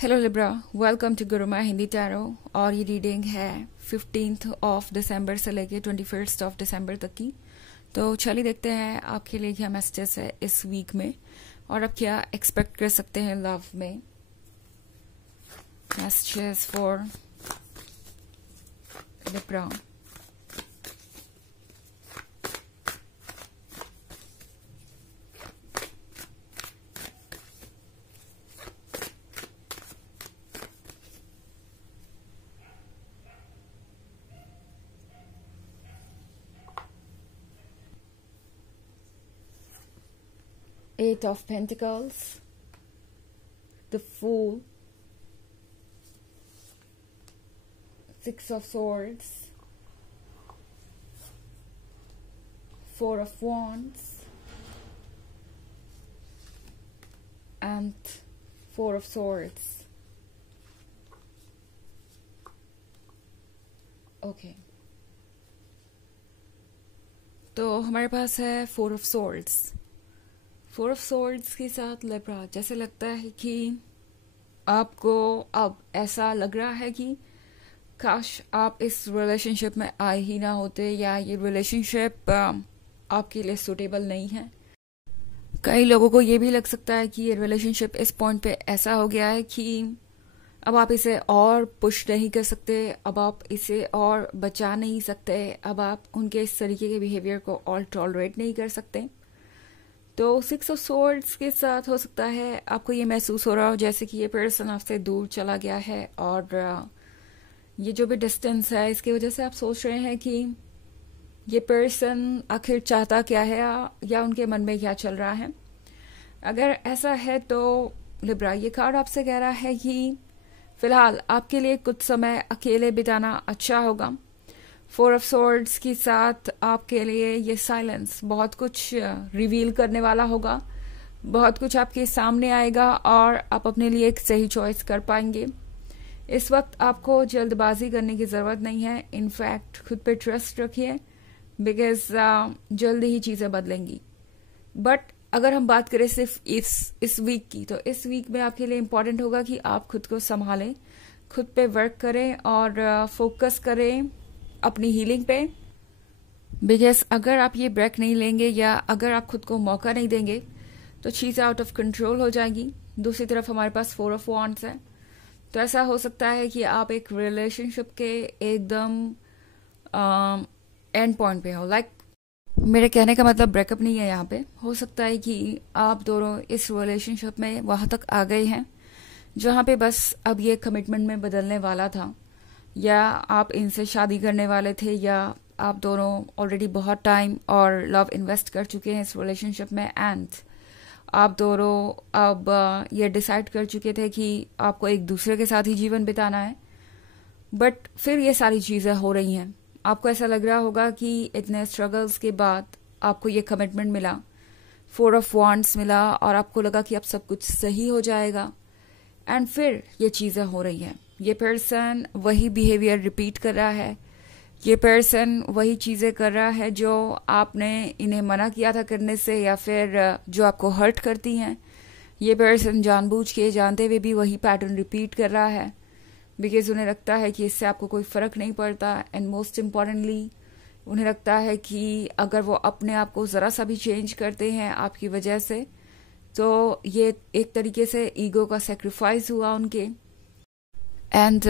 Hello Libra, welcome to Guruma Hindi tarot. और ये reading है 15 दिसंबर से लेके 21 दिसंबर तक की। तो चलिए देखते हैं आपके लिए क्या मैसेजेस है इस वीक में और आप क्या एक्सपेक्ट कर सकते हैं लव में। Messages for Libra. Eight of Pentacles, the Fool, Six of Swords, Four of Wands, and Four of Swords. Okay. तो हमारे पास है four of swords. Four of swords के साथ लिब्रा, जैसे लगता है कि आपको अब ऐसा लग रहा है कि काश आप इस रिलेशनशिप में आए ही ना होते, या ये रिलेशनशिप आपके लिए सूटेबल नहीं है। कई लोगों को ये भी लग सकता है कि ये रिलेशनशिप इस पॉइंट पे ऐसा हो गया है कि अब आप इसे और पुश नहीं कर सकते, अब आप इसे और बचा नहीं सकते, अब आप उनके इस तरीके के बिहेवियर को और टॉलरेट नहीं कर सकते। तो सिक्स ऑफ सोर्ड्स के साथ हो सकता है आपको ये महसूस हो रहा हो जैसे कि ये पर्सन आपसे दूर चला गया है, और ये जो भी डिस्टेंस है इसकी वजह से आप सोच रहे हैं कि ये पर्सन आखिर चाहता क्या है, या उनके मन में क्या चल रहा है। अगर ऐसा है तो लिब्रा, ये कार्ड आपसे कह रहा है कि फिलहाल आपके लिए कुछ समय अकेले बिताना अच्छा होगा। फोर ऑफ सोर्ड्स के साथ आपके लिए ये साइलेंस बहुत कुछ रिवील करने वाला होगा, बहुत कुछ आपके सामने आएगा और आप अपने लिए एक सही चॉइस कर पाएंगे। इस वक्त आपको जल्दबाजी करने की जरूरत नहीं है। इनफैक्ट खुद पे ट्रस्ट रखिए, बिकॉज जल्द ही चीजें बदलेंगी। बट अगर हम बात करें सिर्फ इस वीक की, तो इस वीक में आपके लिए इम्पोर्टेंट होगा कि आप खुद को संभालें, खुद पे वर्क करें और फोकस करें अपनी हीलिंग पे। बिकॉज अगर आप ये ब्रेक नहीं लेंगे या अगर आप खुद को मौका नहीं देंगे तो चीज़ें आउट ऑफ कंट्रोल हो जाएगी। दूसरी तरफ हमारे पास फोर ऑफ वॉन्ड्स है, तो ऐसा हो सकता है कि आप एक रिलेशनशिप के एकदम एंड पॉइंट पे हो। मेरे कहने का मतलब ब्रेकअप नहीं है यहाँ पे। हो सकता है कि आप दोनों इस रिलेशनशिप में वहां तक आ गए हैं जहाँ पे बस अब ये कमिटमेंट में बदलने वाला था, या आप इनसे शादी करने वाले थे, या आप दोनों ऑलरेडी बहुत टाइम और लव इन्वेस्ट कर चुके हैं इस रिलेशनशिप में, एंड आप दोनों अब ये डिसाइड कर चुके थे कि आपको एक दूसरे के साथ ही जीवन बिताना है। बट फिर ये सारी चीज़ें हो रही हैं। आपको ऐसा लग रहा होगा कि इतने स्ट्रगल्स के बाद आपको ये कमिटमेंट मिला, फोर ऑफ वॉन्ड्स मिला, और आपको लगा कि अब सब कुछ सही हो जाएगा, एंड फिर ये चीज़ें हो रही हैं। ये पर्सन वही बिहेवियर रिपीट कर रहा है, ये पर्सन वही चीज़ें कर रहा है जो आपने इन्हें मना किया था करने से, या फिर जो आपको हर्ट करती हैं। ये पर्सन जानबूझ के जानते हुए भी वही पैटर्न रिपीट कर रहा है, बिकॉज उन्हें लगता है कि इससे आपको कोई फ़र्क नहीं पड़ता, एंड मोस्ट इम्पॉर्टेंटली उन्हें लगता है कि अगर वो अपने आप को ज़रा सा भी चेंज करते हैं आपकी वजह से, तो ये एक तरीके से ईगो का सेक्रीफाइस हुआ उनके। एंड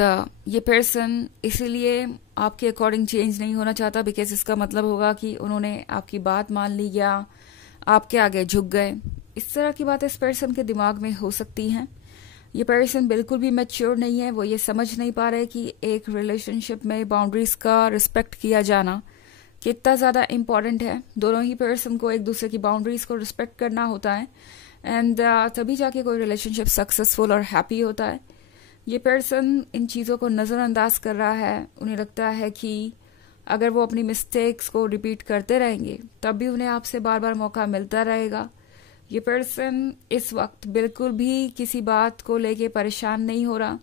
ये पर्सन इसीलिए आपके अकॉर्डिंग चेंज नहीं होना चाहता, बिकॉज इसका मतलब होगा कि उन्होंने आपकी बात मान ली या आपके आगे झुक गए। इस तरह की बातें इस पर्सन के दिमाग में हो सकती हैं। ये पर्सन बिल्कुल भी मैच्योर नहीं है। वो ये समझ नहीं पा रहे कि एक रिलेशनशिप में बाउंड्रीज का रिस्पेक्ट किया जाना कितना ज़्यादा इम्पॉर्टेंट है। दोनों ही पर्सन को एक दूसरे की बाउंड्रीज को रिस्पेक्ट करना होता है, एंड तभी जाके कोई रिलेशनशिप सक्सेसफुल और हैप्पी होता है। ये पर्सन इन चीज़ों को नज़रअंदाज कर रहा है। उन्हें लगता है कि अगर वो अपनी मिस्टेक्स को रिपीट करते रहेंगे तब भी उन्हें आपसे बार बार मौका मिलता रहेगा। ये पर्सन इस वक्त बिल्कुल भी किसी बात को लेके परेशान नहीं हो रहा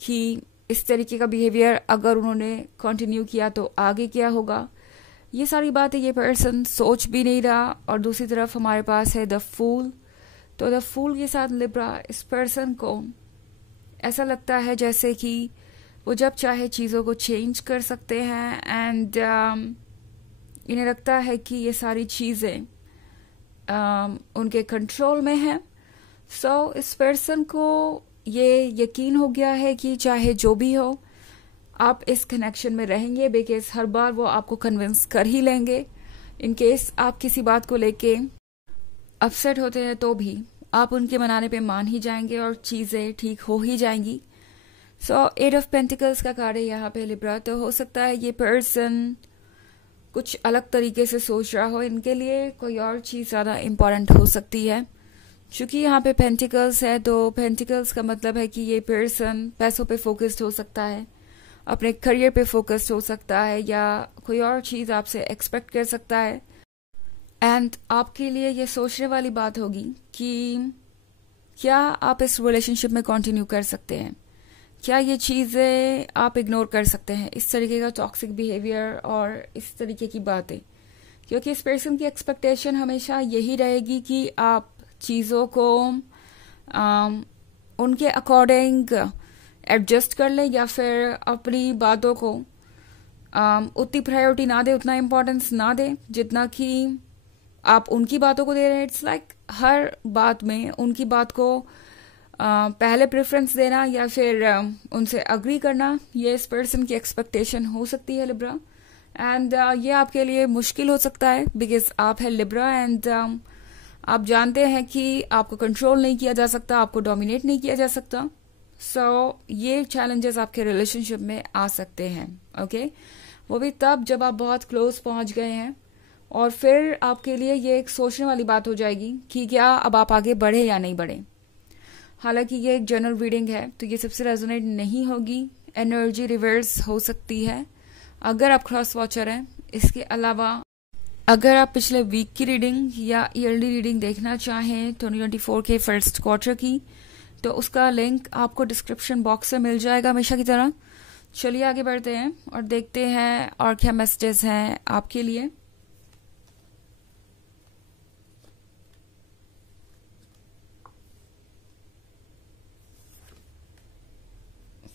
कि इस तरीके का बिहेवियर अगर उन्होंने कंटिन्यू किया तो आगे क्या होगा। ये सारी बातें ये पर्सन सोच भी नहीं रहा। और दूसरी तरफ हमारे पास है द फूल। तो द फूल के साथ लिब्रा, इस पर्सन को ऐसा लगता है जैसे कि वो जब चाहे चीज़ों को चेंज कर सकते हैं एंड इन्हें लगता है कि ये सारी चीज़ें उनके कंट्रोल में हैं। सो इस पर्सन को ये यकीन हो गया है कि चाहे जो भी हो आप इस कनेक्शन में रहेंगे, बिकॉज हर बार वो आपको कन्विंस कर ही लेंगे। इन केस आप किसी बात को लेके अपसेट होते हैं तो भी आप उनके मनाने पे मान ही जाएंगे और चीज़ें ठीक हो ही जाएंगी। सो 8 ऑफ पेंटिकल्स का कार्ड है यहाँ पे लिब्रा। तो हो सकता है ये पर्सन कुछ अलग तरीके से सोच रहा हो, इनके लिए कोई और चीज़ ज़्यादा इम्पोर्टेंट हो सकती है। चूंकि यहाँ पे पेंटिकल्स है तो पेंटिकल्स का मतलब है कि ये पर्सन पैसों पे फोकस्ड हो सकता है, अपने करियर पे फोकस्ड हो सकता है, या कोई और चीज़ आपसे एक्सपेक्ट कर सकता है। एंड आपके लिए ये सोचने वाली बात होगी कि क्या आप इस रिलेशनशिप में कंटिन्यू कर सकते हैं, क्या ये चीज़ें आप इग्नोर कर सकते हैं, इस तरीके का टॉक्सिक बिहेवियर और इस तरीके की बातें। क्योंकि इस पर्सन की एक्सपेक्टेशन हमेशा यही रहेगी कि आप चीज़ों को उनके अकॉर्डिंग एडजस्ट कर लें, या फिर अपनी बातों को उतनी प्रायोरिटी ना दे, उतना इम्पोर्टेंस ना दे जितना कि आप उनकी बातों को दे रहे हैं। इट्स लाइक हर बात में उनकी बात को पहले प्रेफरेंस देना या फिर उनसे अग्री करना, ये इस पर्सन की एक्सपेक्टेशन हो सकती है लिब्रा। एंड ये आपके लिए मुश्किल हो सकता है बिकॉज आप है लिब्रा एंड आप जानते हैं कि आपको कंट्रोल नहीं किया जा सकता, आपको डोमिनेट नहीं किया जा सकता। सो ये चैलेंजेस आपके रिलेशनशिप में आ सकते हैं। ओके, वो भी तब जब आप बहुत क्लोज पहुंच गए हैं और फिर आपके लिए ये एक सोचने वाली बात हो जाएगी कि क्या अब आप आगे बढ़े या नहीं बढ़े। हालांकि ये एक जनरल रीडिंग है तो ये सबसे रेजोनेट नहीं होगी, एनर्जी रिवर्स हो सकती है अगर आप क्रॉस वॉचर हैं। इसके अलावा अगर आप पिछले वीक की रीडिंग या ईयरली रीडिंग देखना चाहें 2024 के फर्स्ट क्वार्टर की, तो उसका लिंक आपको डिस्क्रिप्शन बॉक्स में मिल जाएगा हमेशा की तरह। चलिए आगे बढ़ते हैं और देखते हैं और क्या मैसेजेस हैं आपके लिए।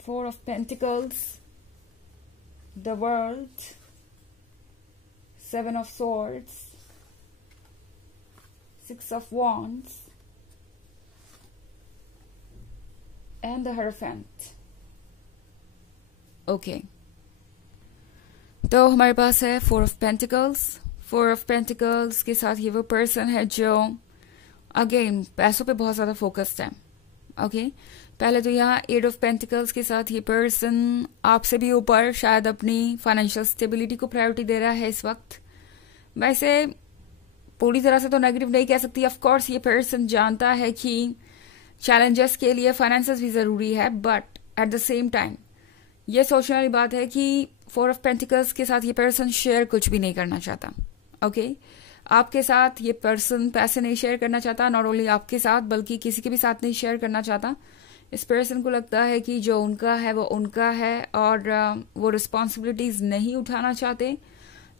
Four of Pentacles, the World, Seven of Swords, Six of Wands, and the Hierophant. Okay. तो हमारे पास है four of pentacles. Four of pentacles के साथ ये वो पर्सन है जो अगेन पैसों पे बहुत ज्यादा फोकस्ड है। ओके, पहले तो यहाँ एट ऑफ पेंटिकल्स के साथ ये पर्सन आपसे भी ऊपर शायद अपनी फाइनेंशियल स्टेबिलिटी को प्रायोरिटी दे रहा है इस वक्त। वैसे पूरी तरह से तो नेगेटिव नहीं कह सकती, ऑफ कोर्स ये पर्सन जानता है कि चैलेंजेस के लिए फाइनेंसेस भी जरूरी है, but at the same time ये सोचने वाली बात है कि फोर ऑफ पेंटिकल्स के साथ ये पर्सन शेयर कुछ भी नहीं करना चाहता। ओके, आपके साथ ये पर्सन पैसे नहीं शेयर करना चाहता, नॉट ओनली आपके साथ बल्कि किसी के भी साथ नहीं शेयर करना चाहता। इस पर्सन को लगता है कि जो उनका है वो उनका है और वो रिस्पॉन्सिबिलिटीज नहीं उठाना चाहते।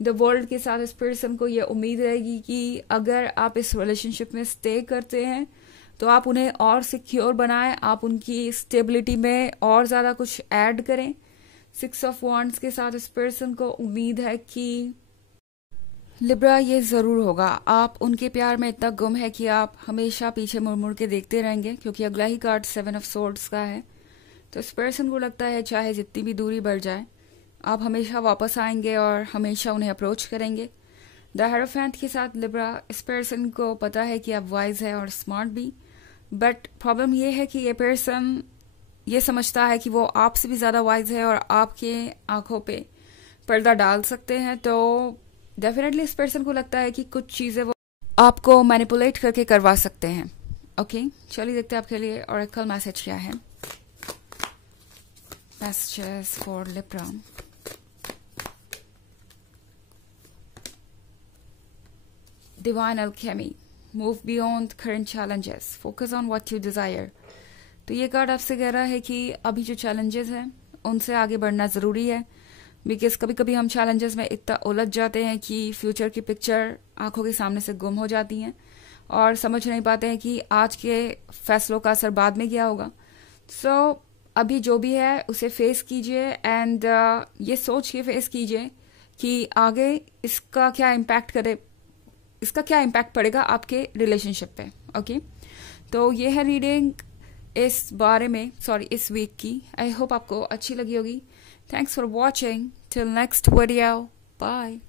द वर्ल्ड के साथ इस पर्सन को ये उम्मीद रहेगी कि अगर आप इस रिलेशनशिप में स्टे करते हैं तो आप उन्हें और सिक्योर बनाएं, आप उनकी स्टेबिलिटी में और ज्यादा कुछ ऐड करें। सिक्स ऑफ वॉन्ड्स के साथ इस पर्सन को उम्मीद है कि लिब्रा ये जरूर होगा, आप उनके प्यार में इतना गुम है कि आप हमेशा पीछे मुड़ मुड़ के देखते रहेंगे, क्योंकि अगला ही कार्ड सेवन ऑफ सोर्ड्स का है। तो इस पर्सन को लगता है चाहे जितनी भी दूरी बढ़ जाए आप हमेशा वापस आएंगे और हमेशा उन्हें अप्रोच करेंगे। द हेरोफेंट के साथ लिब्रा, इस पर्सन को पता है कि आप वाइज है और स्मार्ट भी, बट प्रॉब्लम ये है कि ये पर्सन ये समझता है कि वो आपसे भी ज्यादा वाइज है और आपके आंखों पे पर्दा डाल सकते हैं। तो डेफिनेटली इस पर्सन को लगता है कि कुछ चीजें वो आपको मैनिपुलेट करके करवा सकते हैं। ओके, चलिए देखते हैं आपके लिए ऑरेकल मैसेज क्या है। Messages for Libra. Divine Alchemy, move beyond current challenges, focus on what you desire. तो ये कार्ड आपसे कह रहा है कि अभी जो चैलेंजेस हैं उनसे आगे बढ़ना जरूरी है, बिकॉज कभी कभी हम चैलेंजेस में इतना उलझ जाते हैं कि फ्यूचर की पिक्चर आंखों के सामने से गुम हो जाती है और समझ नहीं पाते हैं कि आज के फैसलों का असर बाद में क्या होगा। सो अभी जो भी है उसे फेस कीजिए एंड ये सोच के फेस कीजिए कि आगे इसका क्या इम्पैक्ट पड़ेगा आपके रिलेशनशिप पे। ओके, तो ये है रीडिंग इस वीक की। आई होप आपको अच्छी लगी होगी। Thanks for watching. Till next video, bye.